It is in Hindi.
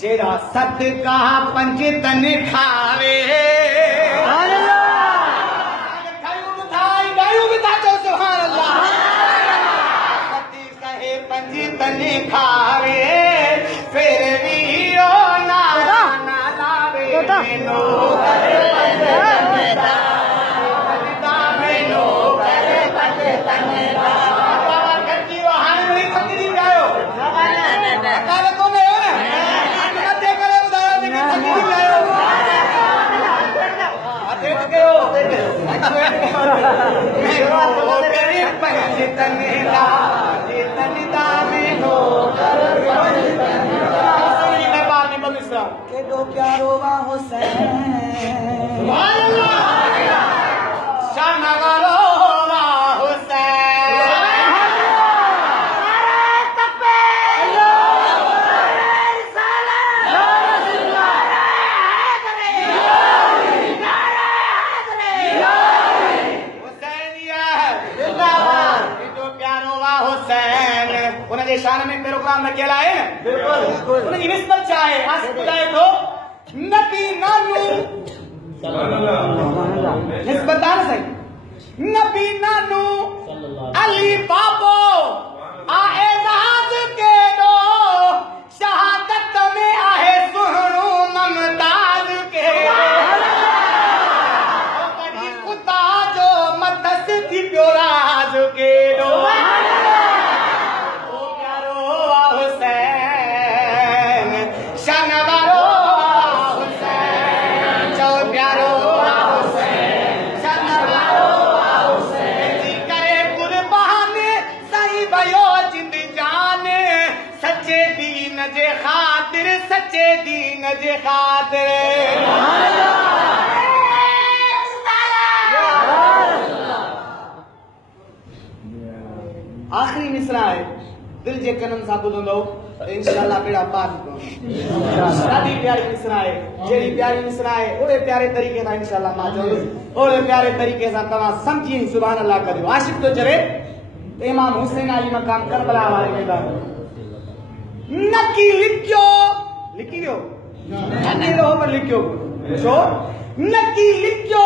जेड़ा सदका पंज तन खावे गायूं भी था चो सुभान अल्लाह सदी कहे पंज तन खावे फिर भी ओ ना लावे मेनू करे पंज तन दा मेनू करे पंज तन दा बाबा गंजी वहां नहीं फकरी गायो काले को में प्यारो वा हुसैन शानवारो वा हुसैन शान में प्रोग्राम में केला है बिल्कुल उनकी निस्बत चाहे आज बुलाए तो नबी नानू निस्बत आ सही नबी नानू अली बाबो आए जहाज के दो शहादत में आहे सुहणू ममताज के खुदा जो मदस थी प्योराज के दो सच्चे दीन जे खातिर आखिरी मिसरा है दिल जे कनन सा बुधंदो इंशाअल्लाह बेड़ा पार शादी प्यारी मिसरा है जेड़ी प्यारी मिसरा है ओड़े प्यारे तरीके सा इंशाअल्लाह मां जो ओड़े प्यारे तरीके सा तमा समझी सुभान अल्लाह करियो आशिक तो चवे इमाम हुसैन अली मकाम करबला वाले मैदान नकी लिखियो लिखियो पर लिखियो छो नकी लिखियो